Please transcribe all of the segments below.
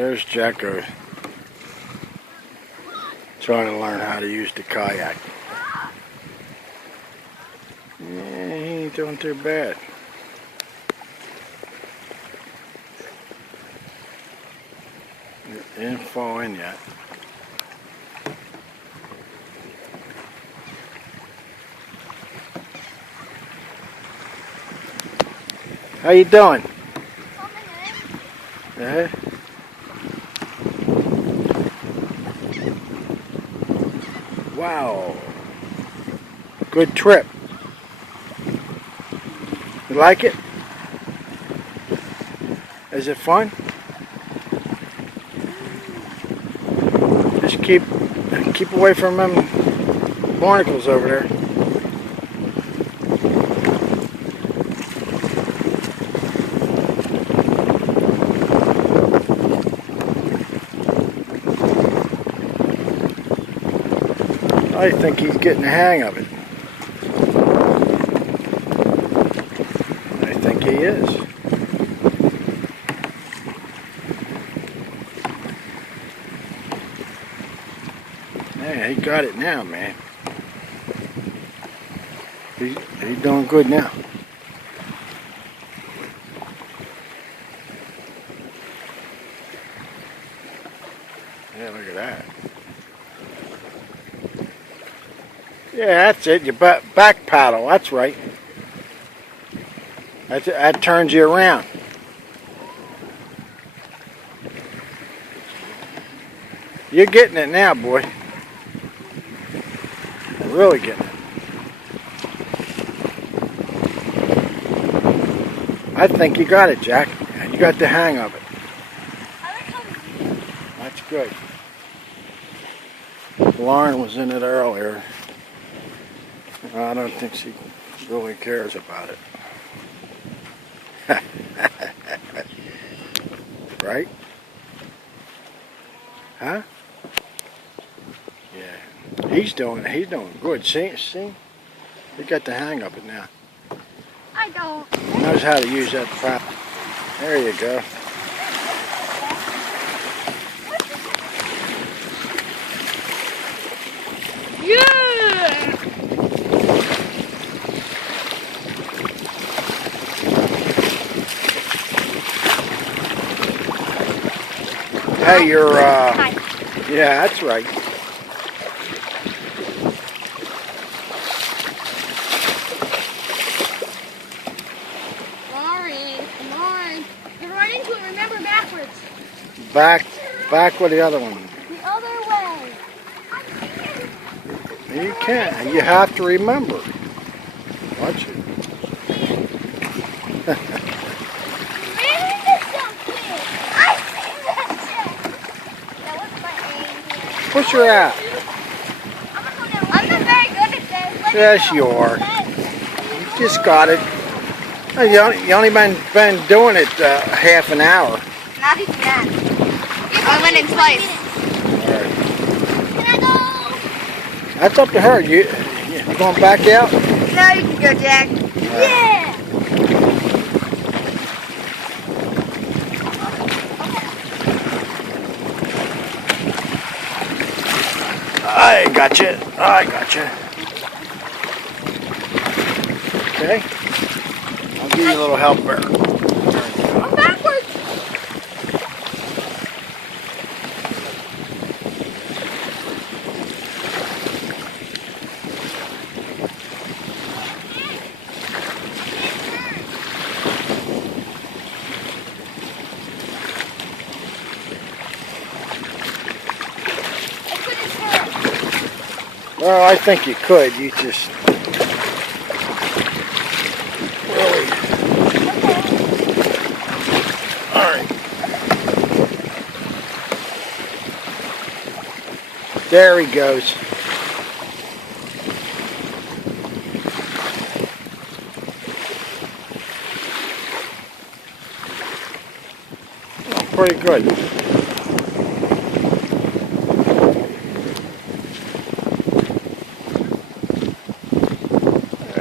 there's Jacko trying to learn how to use the kayak. Yeah, he ain't doing too bad. He didn't fall in yet. How you doing? Yeah. Wow. Good trip. You like it? Is it fun? Just keep away from them barnacles over there. I think he's getting the hang of it. I think he is. Yeah, he got it now, man. He's doing good now. Yeah, look at that. Yeah, that's it. Your back paddle. That's right. That turns you around. You're getting it now, boy. You're really getting it. I think you got it, Jack. You got the hang of it. That's good. Lauren was in it earlier. I don't think she really cares about it. Right? Huh? Yeah. He's doing good. See? He got the hang of it now. I don't. He knows how to use that prop. There you go. Yeah! Hey, you're, yeah, that's right. Sorry, come on. You're right into it, remember, backwards. Back with the other one. The other way. You can't. You have to remember. Watch it. Push her out. I'm not very good at this. Yes, you are. You just got it. You only been doing it half an hour. Not even that. I went in twice. All right. Can I go? That's up to her. You going back out? No, you can go, Jack. Yeah. I got you. I got you. Okay. I'll give you a little help there. I'm backwards. Well, I think you could. You just really. All right. There he goes. Oh, pretty good.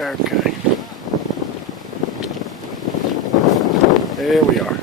Okay. There we are.